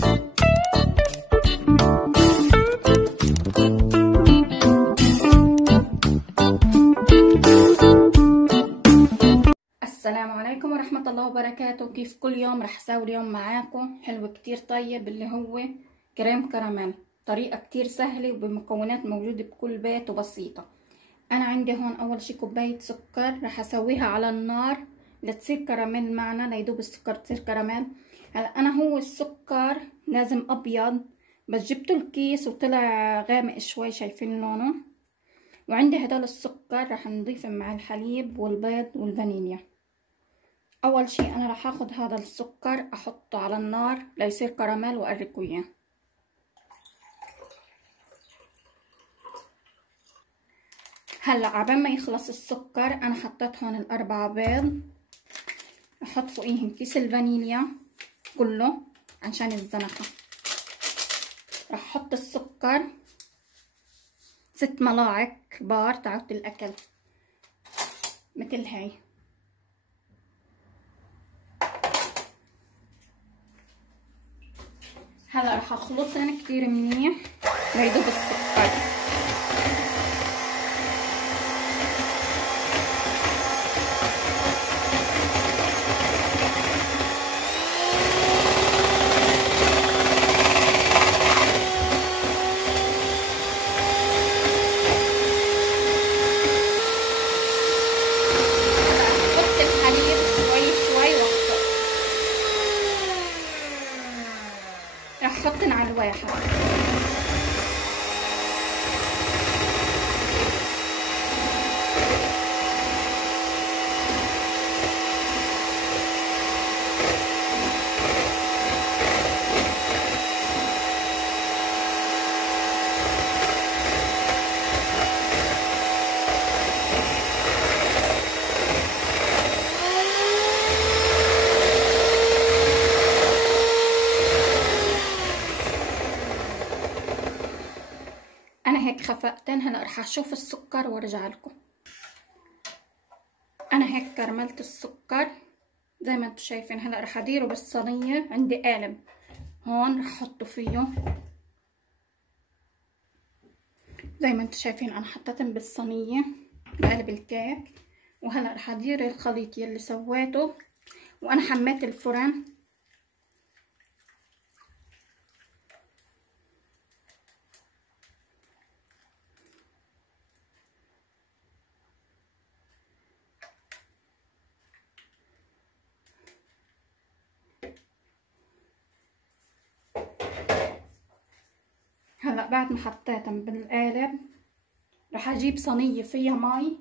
السلام عليكم ورحمة الله وبركاته. كيف كل يوم رح اساوي اليوم معاكم حلو كتير طيب اللي هو كريم كراميل. طريقة كتير سهلة وبمكونات موجودة بكل بيت وبسيطة. انا عندي هون اول شي كوباية سكر رح اسويها على النار لتصير كراميل معنا، ليدوب السكر تصير كراميل. هلا انا هو السكر لازم ابيض، بس جبته الكيس وطلع غامق شوي، شايفين لونه. وعندي هدول السكر رح نضيف مع الحليب والبيض والفانيليا. اول شيء انا راح اخذ هذا السكر احطه على النار ليصير كراميل واركه اياه. هلا عبال ما يخلص السكر انا حطيت هون الاربع بيض، احط فوقيهم كيس الفانيليا كله عشان الزنقه. راح احط السكر 6 ملاعق كبار تاعت الاكل مثل هاي. هلا رح اخلطهم كتير منيح ليدوب السكر. هحط الحليب شوي شوي رح احطن على الواحد. انا هيك خفقتن. هلا رح اشوف السكر وارجع لكم. انا هيك كرملت السكر زي ما انتم شايفين. هلا رح اديره بالصينيه، عندي قالب هون رح احطه فيه زي ما انتم شايفين. انا حطيتهم بالصينيه بقلب الكيك. وهلا رح ادير الخليط يلي سويته، وانا حميت الفرن. هلا بعد ما حطيتهم بالقالب رح اجيب صينيه فيها مي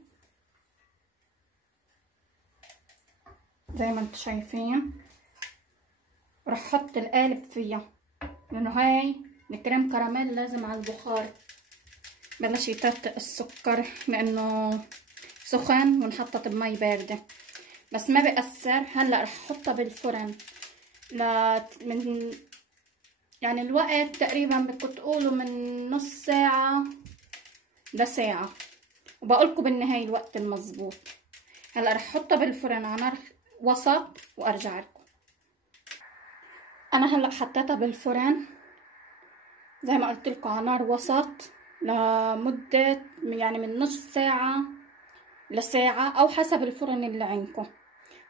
زي ما انتم شايفين. رح احط القالب فيها لانه هاي الكريم كراميل لازم على البخار. بلش يطرطق السكر لانه سخن ونحطت بمي بارده، بس ما بأثر. هلا رح احطها بالفرن من يعني الوقت تقريبا بدكم تقولوا من نص ساعة لساعة، وبقولكم بالنهاية الوقت المظبوط. هلا رح احطها بالفرن على نار وسط وارجع لكم. انا هلا حطيتها بالفرن زي ما قلت لكم على نار وسط لمدة يعني من نص ساعة لساعة او حسب الفرن اللي عندكم،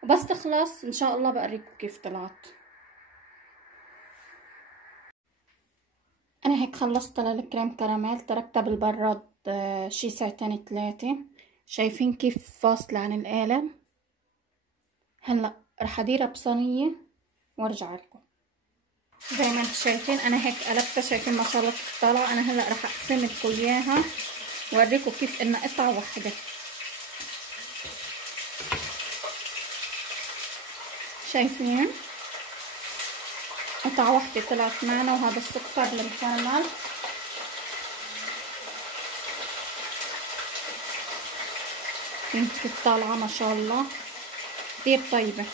وبس تخلص ان شاء الله بوريكم كيف طلعت. انا هيك خلصت للكريم كراميل، تركتها بالبراد شي ساعتين 3. شايفين كيف فاصلة عن القالب. هلا رح اديرها بصينية وارجع لكم. زي ما انتم شايفين انا هيك قلبتها، شايفين ما شاء الله كيف طالعه. انا هلا رح اقسم لكم اياها واوريكم كيف انها قطعة واحدة. شايفين قطعة واحدة طلعت معنا، وهذا السكر المكرمل. كيف طالعة ما شاء الله كتير طيبة.